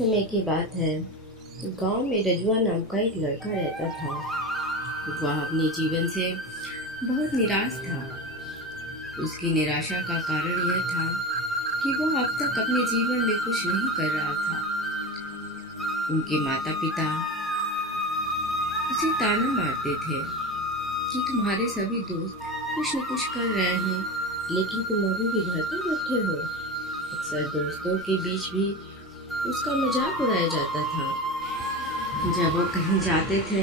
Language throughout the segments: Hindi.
समय की बात है। गांव में रजुआ नाम का एक लड़का रहता था। वह अपने जीवन से बहुत निराश था। उसकी निराशा का कारण यह था कि वह अब तक अपने जीवन में कुछ नहीं कर रहा था। उनके माता पिता उसे ताना मारते थे कि तुम्हारे सभी दोस्त कुछ न कुछ कर रहे हैं, लेकिन तुम अभी भी घर पर बैठे हो। अक्सर दोस्तों के बीच भी उसका मजाक उड़ाया जाता था। जब वो कहीं जाते थे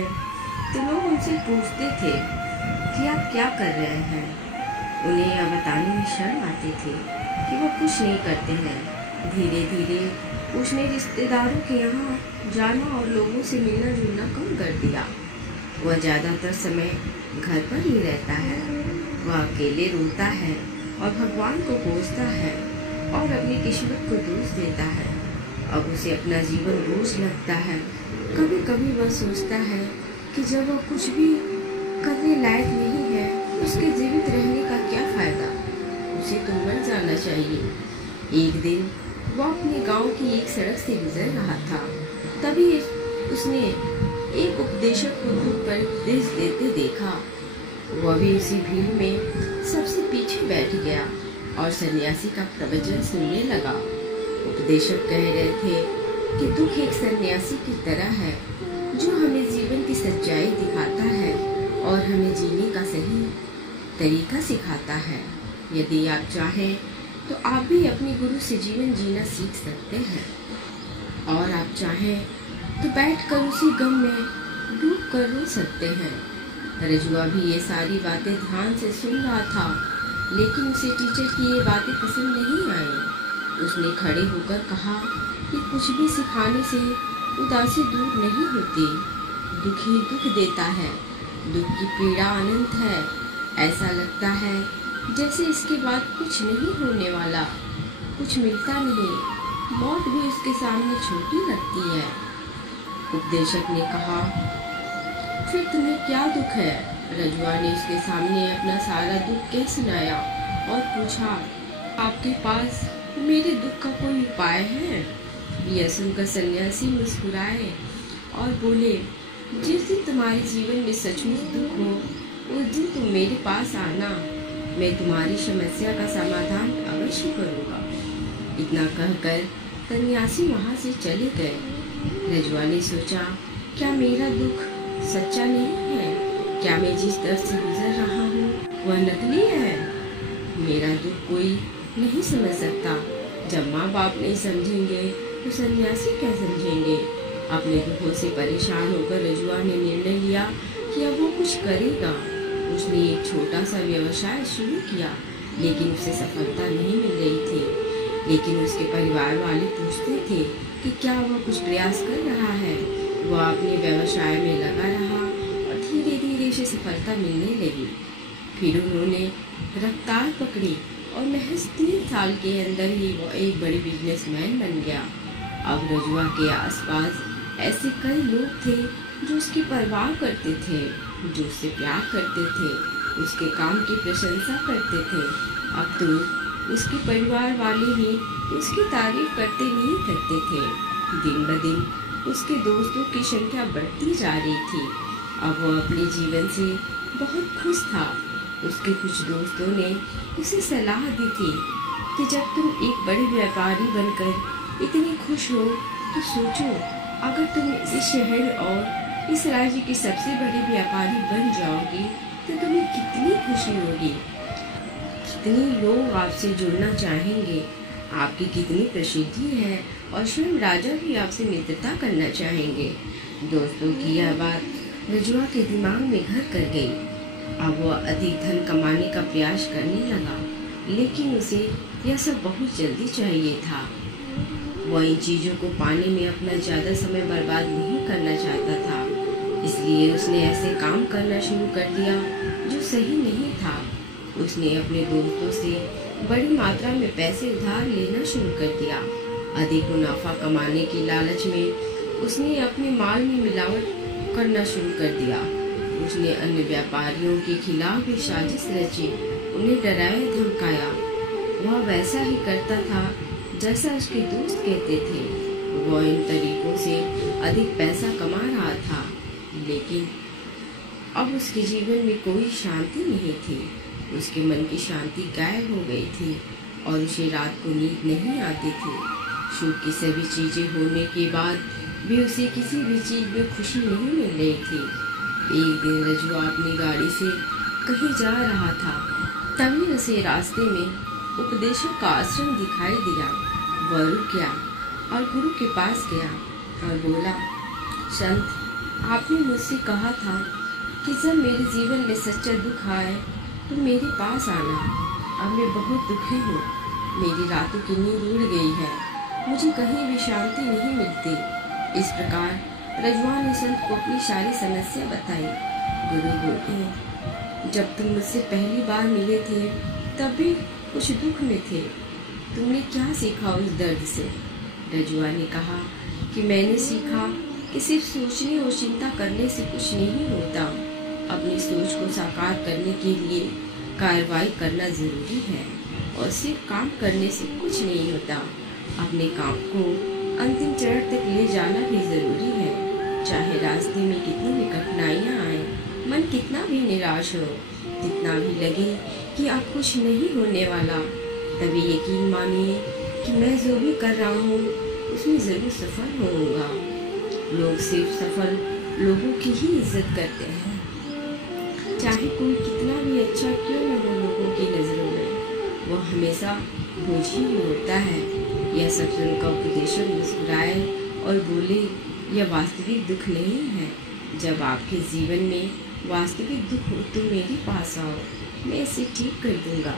तो लोग उनसे पूछते थे कि आप क्या कर रहे हैं। उन्हें यह बताने में शर्म आती थी कि वो कुछ नहीं करते हैं। धीरे धीरे उसने रिश्तेदारों के यहाँ जाना और लोगों से मिलना जुलना कम कर दिया। वह ज़्यादातर समय घर पर ही रहता है। वह अकेले रोता है और भगवान को कोसता है और अपनी किस्मत को दोष देता है। अब उसे अपना जीवन बोझ लगता है। कभी कभी वह सोचता है कि जब वह कुछ भी करने लायक नहीं है, उसके जीवित रहने का क्या फायदा, उसे तो मर जाना चाहिए। एक दिन वह अपने गांव की एक सड़क से गुजर रहा था। तभी उसने एक उपदेशक को धूप पर उपदेश देते देखा। वह भी उसी भीड़ में सबसे पीछे बैठ गया और सन्यासी का प्रवचन सुनने लगा। उपदेशक कह रहे थे कि दुख एक सन्यासी की तरह है जो हमें जीवन की सच्चाई दिखाता है और हमें जीने का सही तरीका सिखाता है। यदि आप चाहें तो आप भी अपने गुरु से जीवन जीना सीख सकते हैं, और आप चाहें तो बैठकर उसी गम में डूब कर रो सकते हैं। रजुआ भी ये सारी बातें ध्यान से सुन रहा था, लेकिन उसे टीचर की ये बातें पसंद नहीं आई। उसने खड़े होकर कहा कि कुछ भी सिखाने से उदासी दूर नहीं होती। दुख ही दुख देता है। दुख की पीड़ा अनंत है। ऐसा लगता है जैसे इसके बाद कुछ नहीं होने वाला, कुछ मिलता नहीं। मौत भी उसके सामने छोटी लगती है। उपदेशक ने कहा, फिर तुम्हें क्या दुख है? रजुआ ने उसके सामने अपना सारा दुख कह सुनाया और पूछा, आपके पास मेरे दुख का कोई उपाय है? यह सुनकर सन्यासी मुस्कुराए और बोले, जिस दिन तुम्हारे जीवन में सचमुच दुख हो, उस दिन तुम मेरे पास आना। मैं तुम्हारी समस्या का समाधान अवश्य करूँगा। इतना कहकर सन्यासी वहाँ से चले गए। रजुआ ने सोचा, क्या मेरा दुख सच्चा नहीं है? क्या मैं जिस दर्द से गुजर रहा हूँ वह नकली है? मेरा दुख कोई नहीं समझ सकता। जब माँ बाप नहीं समझेंगे तो सन्यासी क्या समझेंगे? अपने दुखों से परेशान होकर रजुआ ने निर्णय लिया कि अब वो कुछ करेगा। उसने एक छोटा सा व्यवसाय शुरू किया, लेकिन उसे सफलता नहीं मिल रही थी। लेकिन उसके परिवार वाले पूछते थे कि क्या वह कुछ प्रयास कर रहा है। वह अपने व्यवसाय में लगा रहा और धीरे धीरे उसे सफलता मिलने लगी। फिर उन्होंने रफ्तार पकड़ी और महज 3 साल के अंदर ही वो एक बड़े बिजनेसमैन बन गया। अब रजुआ के आसपास ऐसे कई लोग थे जो उसकी परवाह करते थे, जो उससे प्यार करते थे, उसके काम की प्रशंसा करते थे। अब तो उसके परिवार वाले ही उसकी तारीफ करते नहीं थकते थे। दिन ब दिन उसके दोस्तों की संख्या बढ़ती जा रही थी। अब वो अपने जीवन से बहुत खुश था। उसके कुछ दोस्तों ने उसे सलाह दी थी कि जब तुम एक बड़े व्यापारी बनकर इतनी खुश हो तो सोचो, अगर तुम इस शहर और इस राज्य की सबसे बड़ी व्यापारी बन जाओगी तो तुम्हें कितनी खुशी होगी। कितने लोग आपसे जुड़ना चाहेंगे, आपकी कितनी प्रसिद्धि है और स्वयं राजा भी आपसे मित्रता करना चाहेंगे। दोस्तों की यह बात रजुआ के दिमाग में घर कर गई। अब वह अधिक धन कमाने का प्रयास करने लगा, लेकिन उसे यह सब बहुत जल्दी चाहिए था। वह इन चीज़ों को पाने में अपना ज़्यादा समय बर्बाद नहीं करना चाहता था। इसलिए उसने ऐसे काम करना शुरू कर दिया जो सही नहीं था। उसने अपने दोस्तों से बड़ी मात्रा में पैसे उधार लेना शुरू कर दिया। अधिक मुनाफा कमाने की लालच में उसने अपने माल में मिलावट करना शुरू कर दिया। उसने अन्य व्यापारियों के खिलाफ भी साजिश रची, उन्हें डराया धमकाया। वह वैसा ही करता था जैसा उसके दोस्त कहते थे। वो इन तरीकों से अधिक पैसा कमा रहा था, लेकिन अब उसके जीवन में कोई शांति नहीं थी। उसके मन की शांति गायब हो गई थी और उसे रात को नींद नहीं आती थी। सुख की सभी चीजें होने के बाद भी उसे किसी भी चीज में खुशी नहीं मिल रही थी। एक दिन रजुआ अपनी गाड़ी से कहीं जा रहा था, तभी उसे रास्ते में उपदेशक का आश्रम दिखाई दिया। वह रुक गया और गुरु के पास गया और बोला, संत, आपने मुझसे कहा था कि जब मेरे जीवन में सच्चा दुख आए तो मेरे पास आना। अब मैं बहुत दुखी हूँ। मेरी रातों की नींद उड़ गई है। मुझे कहीं भी शांति नहीं मिलती। इस प्रकार रजुआ ने संत को अपनी सारी समस्या बताई। गुरु बोले, जब तुम मुझसे पहली बार मिले थे तब भी कुछ दुख में थे। तुमने क्या सीखा उस दर्द से? रजुआ ने कहा कि मैंने सीखा कि सिर्फ सोचने और चिंता करने से कुछ नहीं होता। अपनी सोच को साकार करने के लिए कार्रवाई करना जरूरी है और सिर्फ काम करने से कुछ नहीं होता। अपने काम को अंतिम चरण तक ले जाना भी जरूरी है। चाहे रास्ते में कितनी भी कठिनाइयाँ आए, मन कितना भी निराश हो, जितना भी लगे कि अब कुछ नहीं होने वाला, तभी यकीन मानिए कि मैं जो भी कर रहा हूँ उसमें जरूर सफल होऊंगा। लोग सिर्फ सफल लोगों की ही इज्जत करते हैं, चाहे कोई कितना भी अच्छा क्यों न हो लोगों की नजरों में, वो हमेशा बोझ ही होता है। यह सब सुनकर उपदेशक मुस्कुराए और बोले, यह वास्तविक दुख नहीं है। जब आपके जीवन में वास्तविक दुख हो तो मेरे पास आओ, मैं इसे ठीक कर दूंगा।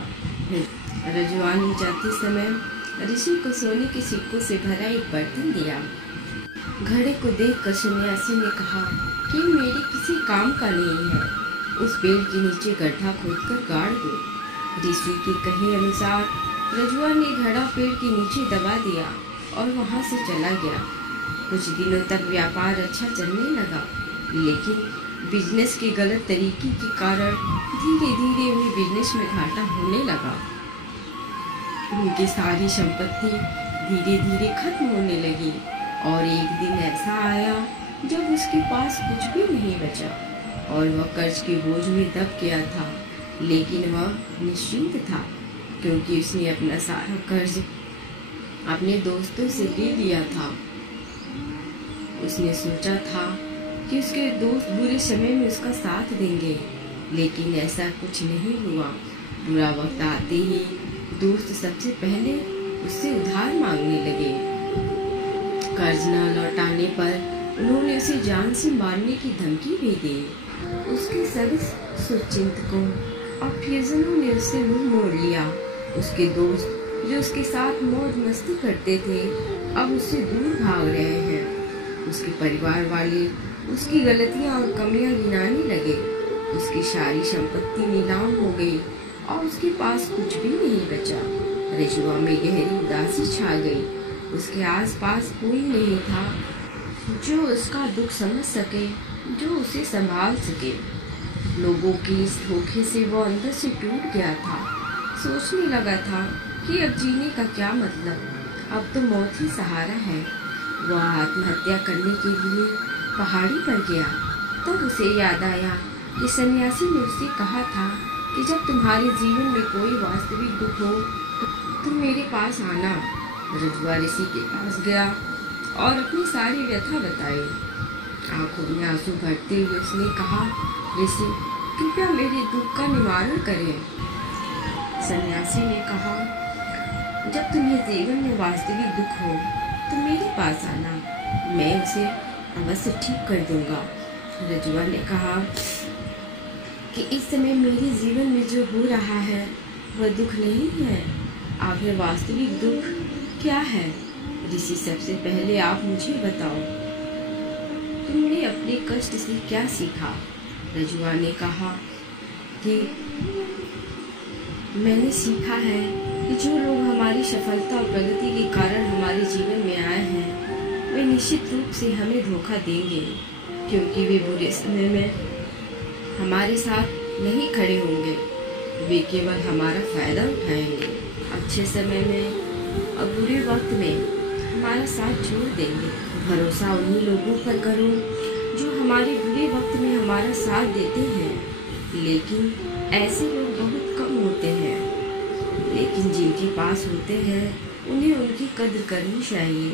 रजुआ ने जाते समय ऋषि को सोने के सिक्कों से भरा एक बर्तन दिया। घड़े को देखकर सन्यासी ने कहा कि मेरे किसी काम का नहीं है। उस पेड़ के नीचे गड्ढा खोदकर गाड़ दो। ऋषि के कहे अनुसार रजुआ ने घड़ा पेड़ के नीचे दबा दिया और वहां से चला गया। कुछ दिनों तक व्यापार अच्छा चलने लगा, लेकिन बिजनेस के गलत तरीके के कारण धीरे धीरे उन्हें बिजनेस में घाटा होने लगा। उनकी सारी संपत्ति धीरे धीरे खत्म होने लगी और एक दिन ऐसा आया जब उसके पास कुछ भी नहीं बचा और वह कर्ज के बोझ में दब गया था। लेकिन वह निश्चिंत था क्योंकि उसने अपना सारा कर्ज अपने दोस्तों से ले लिया था। उसने सोचा था कि उसके दोस्त बुरे समय में उसका साथ देंगे, लेकिन ऐसा कुछ नहीं हुआ। बुरा वक्त आते ही दोस्त सबसे पहले उससे उधार मांगने लगे। कर्ज न लौटाने पर उन्होंने उसे जान से मारने की धमकी भी दी। उसके सभी शुभचिंतकों और प्रियजनों ने उससे मुंह मोड़ लिया। उसके दोस्त जो उसके साथ मौज मस्ती करते थे अब उससे दूर भाग रहे हैं। उसके परिवार वाले उसकी गलतियां और कमियां गिनाने लगे। उसकी सारी संपत्ति नीलाम हो गई और उसके पास कुछ भी नहीं बचा। रजुआ में गहरी उदासी छा गई। उसके आसपास कोई नहीं था जो उसका दुख समझ सके, जो उसे संभाल सके। लोगों के इस धोखे से वो अंदर से टूट गया था। सोचने लगा था कि अब जीने का क्या मतलब, अब तो मौत ही सहारा है। वह आत्महत्या करने के लिए पहाड़ी पर गया। तब उसे याद आया कि सन्यासी ने उससे कहा था कि जब तुम्हारे जीवन में कोई वास्तविक दुख हो तो तुम मेरे पास आना। रजुआ ऋषि के पास गया और अपनी सारी व्यथा बताई। आंखों में आंसू भरते हुए उसने कहा, ऋषि कृपया मेरे दुख का निवारण करें। सन्यासी ने कहा, जब तुम्हें जीवन में वास्तविक दुख हो तो मेरे पास आना, मैं उसे अवश्य ठीक कर दूंगा। रजुआ ने कहा कि इस समय मेरे जीवन में जो हो रहा है वह दुख नहीं है। आखिर वास्तविक दुख क्या है? ऋषि सबसे पहले आप मुझे बताओ, तुमने अपने कष्ट से क्या सीखा? रजुआ ने कहा कि मैंने सीखा है कि जो लोग हमारी सफलता और प्रगति के कारण हमारे जीवन में आए हैं वे निश्चित रूप से हमें धोखा देंगे, क्योंकि वे बुरे समय में हमारे साथ नहीं खड़े होंगे। वे केवल हमारा फायदा उठाएंगे। अच्छे समय में और बुरे वक्त में हमारा साथ छोड़ देंगे। भरोसा उन्हीं लोगों पर करो जो हमारे बुरे वक्त में हमारा साथ देते हैं, लेकिन ऐसे लोग बहुत कम होते हैं। लेकिन जिनके पास होते हैं उन्हें उनकी कद्र करनी चाहिए,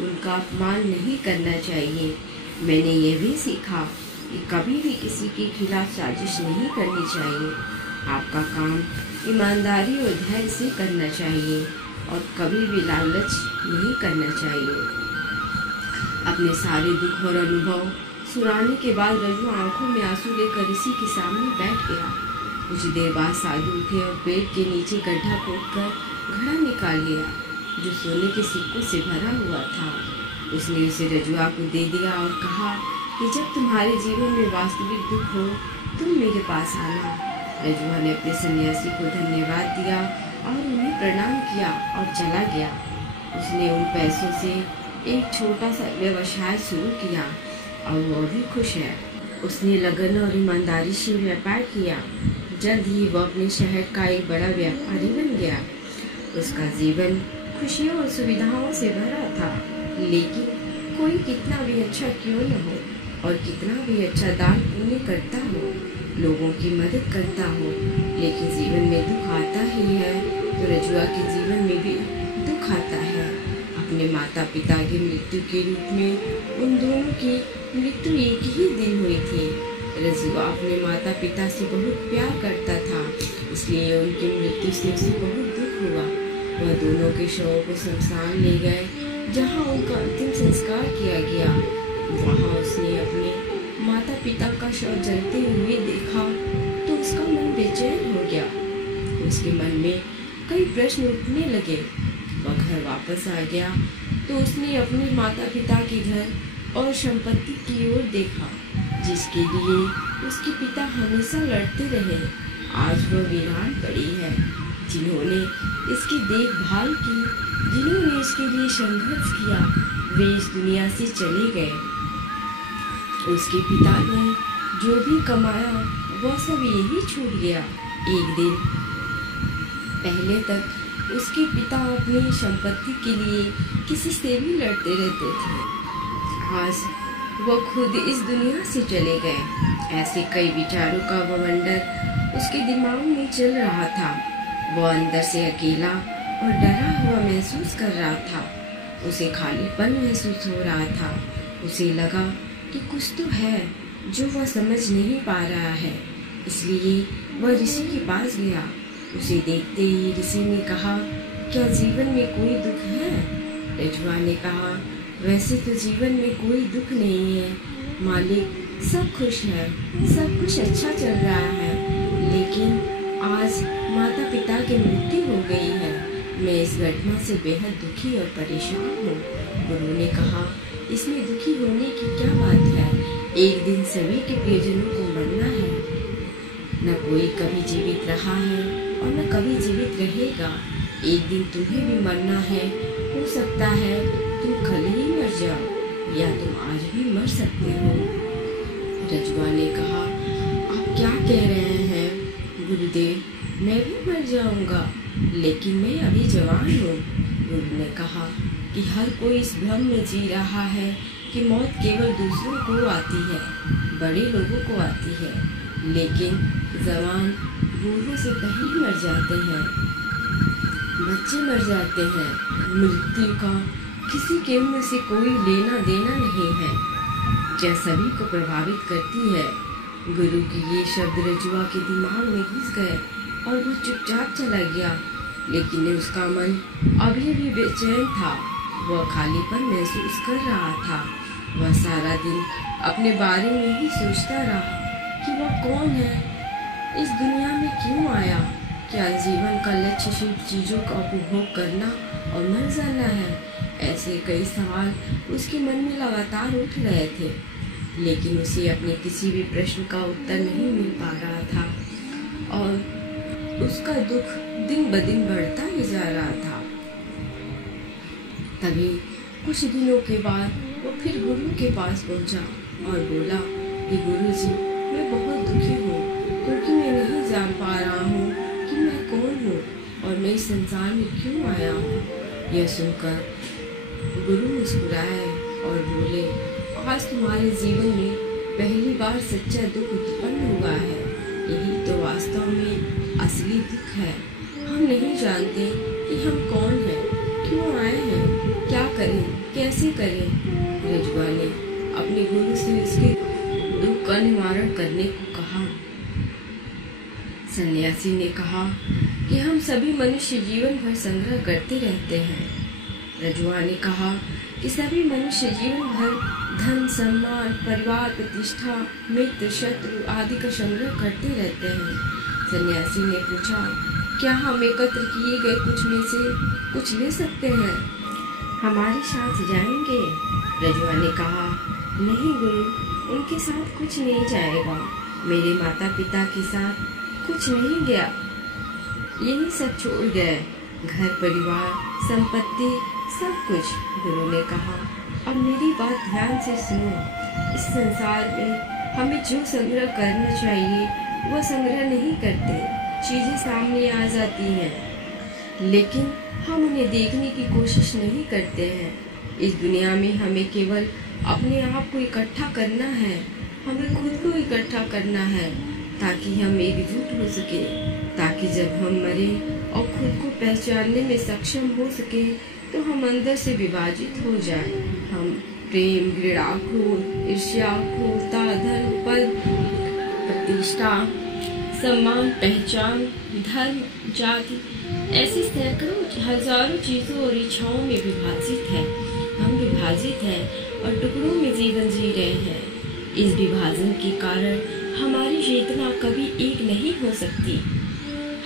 उनका अपमान नहीं करना चाहिए। मैंने ये भी सीखा कि कभी भी किसी के खिलाफ साजिश नहीं करनी चाहिए। आपका काम ईमानदारी और धैर्य से करना चाहिए और कभी भी लालच नहीं करना चाहिए। अपने सारे दुख और अनुभव सुनाने के बाद रजू आंखों में आंसू लेकर ऋषि के सामने बैठ गया। कुछ देर बाद साधु उठे और पेड़ के नीचे गड्ढा खोदकर घड़ा निकाल लिया जो सोने के सिक्कों से भरा हुआ था। उसने उसे रजुआ को दे दिया और कहा कि जब तुम्हारे जीवन में वास्तविक दुख हो तुम मेरे पास आना। रजुआ ने अपने सन्यासी को धन्यवाद दिया और उन्हें प्रणाम किया और चला गया। उसने उन पैसों से एक छोटा सा व्यवसाय शुरू किया और वो भी खुश है। उसने लगन और ईमानदारी से व्यापार किया। जल्द ही वह अपने शहर का एक बड़ा व्यापारी बन गया। उसका जीवन खुशियों और सुविधाओं से भरा था, लेकिन कोई कितना भी अच्छा क्यों न हो और कितना भी अच्छा दान पुण्य करता हो, लोगों की मदद करता हो, लेकिन जीवन में दुख आता ही है, तो रजुआ के जीवन में भी दुख आता है। अपने माता पिता की मृत्यु के रूप में उन दोनों की मृत्यु एक ही दिन हुई थी। रजुआ अपने माता पिता से बहुत प्यार करता था, इसलिए उनकी मृत्यु से उसे बहुत दुख हुआ। वह दोनों के शवों को शमशान ले गए, जहाँ उनका अंतिम संस्कार किया गया। वहाँ उसने अपने माता पिता का शव जलते हुए देखा तो उसका मन बेचैन हो गया। उसके मन में कई प्रश्न उठने लगे। वह घर वापस आ गया तो उसने अपने माता पिता के घर और संपत्ति की ओर देखा, जिसके लिए उसके पिता हमेशा लड़ते रहे। आज वह वीरान पड़ी है। जिन्होंने इसकी देखभाल की, जिन्होंने इसके लिए संघर्ष किया, वे इस दुनिया से चले गए। उसके पिता ने जो भी कमाया वह सब यही छूट गया। एक दिन पहले तक उसके पिता अपनी संपत्ति के लिए किसी से भी लड़ते रहते थे। आज वह खुद इस दुनिया से चले गए। ऐसे कई विचारों का बवंडर उसके दिमाग में चल रहा था। वह अंदर से अकेला और डरा हुआ महसूस कर रहा था। उसे खालीपन महसूस हो रहा था। उसे लगा कि कुछ तो है जो वह समझ नहीं पा रहा है, इसलिए वह ऋषि के पास गया। उसे देखते ही ऋषि ने कहा, क्या जीवन में कोई दुख है? रजुआ ने कहा, वैसे तो जीवन में कोई दुख नहीं है मालिक, सब खुश है, सब कुछ अच्छा चल रहा है, लेकिन आज माता पिता की मृत्यु हो गई है। मैं इस घटना से बेहद दुखी और परेशान हूँ। गुरु ने कहा, इसमें दुखी होने की क्या बात है? एक दिन सभी के प्रियजनों को मरना है। न कोई कभी जीवित रहा है और न कभी जीवित रहेगा। एक दिन तुम्हें भी मरना है। हो सकता है तुम कल ही मर जाओ या तुम आज भी मर सकते हो। रजुआ ने कहा, आप क्या कह रहे हैं गुरुदेव? मैं भी मर जाऊंगा, लेकिन मैं अभी जवान हूँ। गुरु ने कहा कि हर कोई इस भ्रम में जी रहा है कि मौत केवल दूसरों को आती है, बड़े लोगों को आती है, लेकिन जवान बूढ़ों से पहले मर जाते हैं, बच्चे मर जाते हैं। मृत्यु का किसी के उम्र से कोई लेना देना नहीं है, यह सभी को प्रभावित करती है। गुरु के ये शब्द रजुआ के दिमाग में घुस गए और वो चुपचाप चला गया, लेकिन उसका मन अभी भी बेचैन था। वह खालीपन महसूस कर रहा था। वह सारा दिन अपने बारे में ही सोचता रहा कि वह कौन है, इस दुनिया में क्यों आया, क्या जीवन का लक्ष्य सिर्फ चीज़ों का उपभोग करना और मर जाना है? ऐसे कई सवाल उसके मन में लगातार उठ रहे थे, लेकिन उसे अपने किसी भी प्रश्न का उत्तर नहीं मिल पा रहा था और उसका दुख दिन ब दिन बढ़ता ही जा रहा था। तभी कुछ दिनों के बाद वो फिर गुरु के पास पहुंचा और बोला कि गुरुजी, मैं बहुत दुखी हूँ क्योंकि मैं नहीं जान पा रहा हूँ कि मैं कौन हूँ और मैं इस संसार में क्यों आया हूँ। यह सुनकर गुरु मुस्कुराए और बोले, आज तुम्हारे जीवन में पहली बार सच्चा दुख उत्पन्न हुआ है। यही तो वास्तव में असली दुख है। हम नहीं जानते कि हम कौन हैं, क्यों आए हैं, क्या करें, कैसे करें। रजुआ ने अपने गुरु से उसके दुख का निवारण करने को कहा। सन्यासी ने कहा कि हम सभी मनुष्य जीवन भर संग्रह करते रहते हैं। रजुआ ने कहा कि सभी मनुष्य जीवन भर धन, सम्मान, परिवार, प्रतिष्ठा, मित्र, शत्रु आदि का संग्रह करते रहते हैं। सन्यासी ने पूछा, क्या हम एकत्र किए गए कुछ में से कुछ ले सकते हैं? हमारे साथ जाएंगे? रजुआ ने कहा, नहीं गुरु, उनके साथ कुछ नहीं जाएगा। मेरे माता पिता के साथ कुछ नहीं गया, यही सब छोड़ गए, घर, परिवार, संपत्ति, सब कुछ। गुरु ने कहा, अब मेरी बात ध्यान से सुनो। इस संसार में हमें जो संग्रह करना चाहिए वह संग्रह नहीं करते। चीजें सामने आ जाती हैं, लेकिन हम उन्हें देखने की कोशिश नहीं करते हैं। इस दुनिया में हमें केवल अपने आप को इकट्ठा करना है, हमें खुद को इकट्ठा करना है, ताकि हम एकजुट हो सके, ताकि जब हम मरे और खुद को पहचानने में सक्षम हो सके तो हम अंदर से विभाजित हो जाए। हम प्रेम, घृणा, क्रोध, ईर्ष्या, क्रूरता, धन, पद, प्रतिष्ठा, सम्मान, पहचान, धर्म, जाति, ऐसी सैकड़ों हजारों चीजों और इच्छाओं में विभाजित है। हम विभाजित हैं और टुकड़ों में जीवन जी रहे हैं। इस विभाजन के कारण हमारी चेतना कभी एक नहीं हो सकती।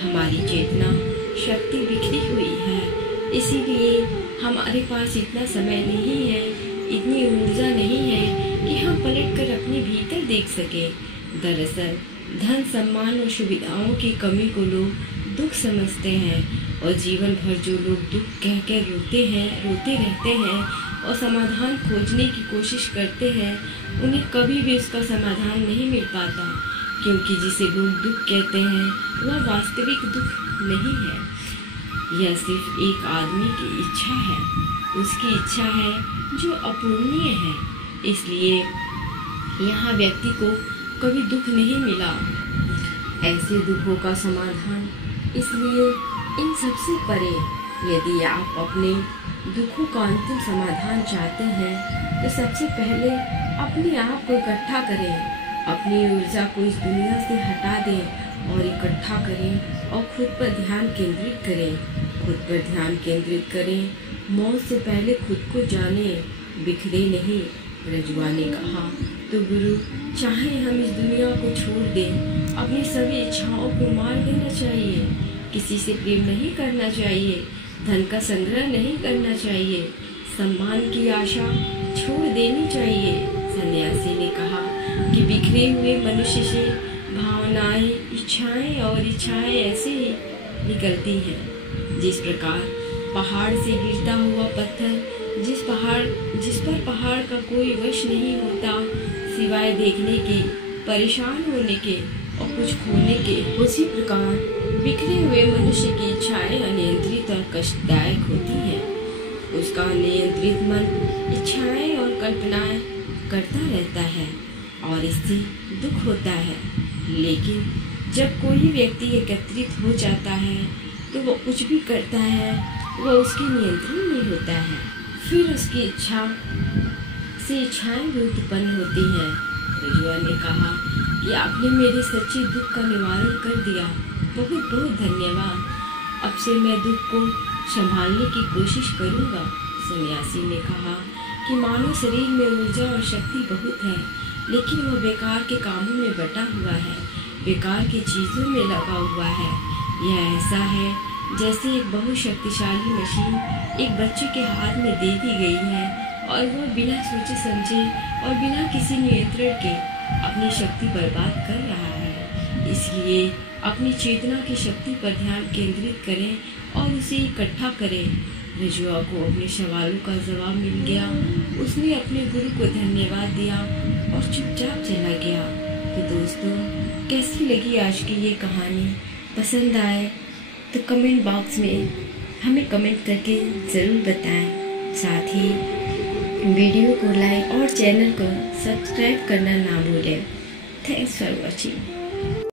हमारी चेतना शक्ति बिखरी हुई है, इसीलिए हमारे पास इतना समय नहीं है, इतनी ऊर्जा नहीं है कि हम पलटकर अपने भीतर देख सके। दरअसल धन, सम्मान और सुविधाओं की कमी को लोग दुख समझते हैं और जीवन भर जो लोग दुख कहकर रोते रहते हैं और समाधान खोजने की कोशिश करते हैं, उन्हें कभी भी उसका समाधान नहीं मिल पाता, क्योंकि जिसे लोग दुख कहते हैं वह वास्तविक दुख नहीं है। यह सिर्फ एक आदमी की इच्छा है, उसकी इच्छा है जो अपूर्णीय है। इसलिए यहाँ व्यक्ति को कभी दुख नहीं मिला। ऐसे दुखों का समाधान इसलिए इन सबसे परे। यदि आप अपने दुखों का अंतिम समाधान चाहते हैं तो सबसे पहले अपने आप को इकट्ठा करें, अपनी ऊर्जा को इस दुनिया से हटा दें और इकट्ठा करें और खुद पर ध्यान केंद्रित करें। खुद पर ध्यान केंद्रित करें, मौत से पहले खुद को जाने, बिखरे नहीं। रजुआ ने कहा, तो गुरु, चाहे हम इस दुनिया को छोड़ दें, अपनी सभी इच्छाओं को मार देना चाहिए, किसी से प्रेम नहीं करना चाहिए, धन का संग्रह नहीं करना चाहिए, सम्मान की आशा छोड़ देनी चाहिए। सन्यासी ने कहा कि बिखरे हुए मनुष्य से भावनाएं, इच्छाएं ऐसे ही निकलती हैं, जिस प्रकार पहाड़ से गिरता हुआ पत्थर जिस पर पहाड़ का कोई वश नहीं होता सिवाय देखने के, परेशान होने के और कुछ खोने के, उसी प्रकार बिखरे हुए मनुष्य की इच्छाएं अनियंत्रित और कष्टदायक होती हैं। उसका अनियंत्रित मन इच्छाएं और कल्पनाएं करता रहता है और इससे दुख होता है। लेकिन जब कोई व्यक्ति एकत्रित हो जाता है तो वो कुछ भी करता है, वह उसके नियंत्रण में होता है। फिर उसकी इच्छा से इच्छाएं भी उत्पन्न होती हैं। रजुआ ने कहा कि आपने मेरे सच्चे दुख का निवारण कर दिया, बहुत बहुत धन्यवाद। अब से मैं दुख को संभालने की कोशिश करूंगा। सन्यासी ने कहा कि मानव शरीर में ऊर्जा और शक्ति बहुत है, लेकिन वह बेकार के कामों में बटा हुआ है, बेकार की चीजों में लगा हुआ है। यह ऐसा है जैसे एक बहुत शक्तिशाली मशीन एक बच्चे के हाथ में दे दी गई है और वह बिना सोचे समझे और बिना किसी नियंत्रण के अपनी शक्ति बर्बाद कर रहा है। इसलिए अपनी चेतना की शक्ति पर ध्यान केंद्रित करें और उसे इकट्ठा करें। रजुआ को अपने सवालों का जवाब मिल गया। उसने अपने गुरु को धन्यवाद दिया और चुपचाप चला गया। तो दोस्तों, कैसी लगी आज की ये कहानी? पसंद आए तो कमेंट बॉक्स में हमें कमेंट करके ज़रूर बताएं। साथ ही वीडियो को लाइक और चैनल को सब्सक्राइब करना ना भूलें। Thanks for watching.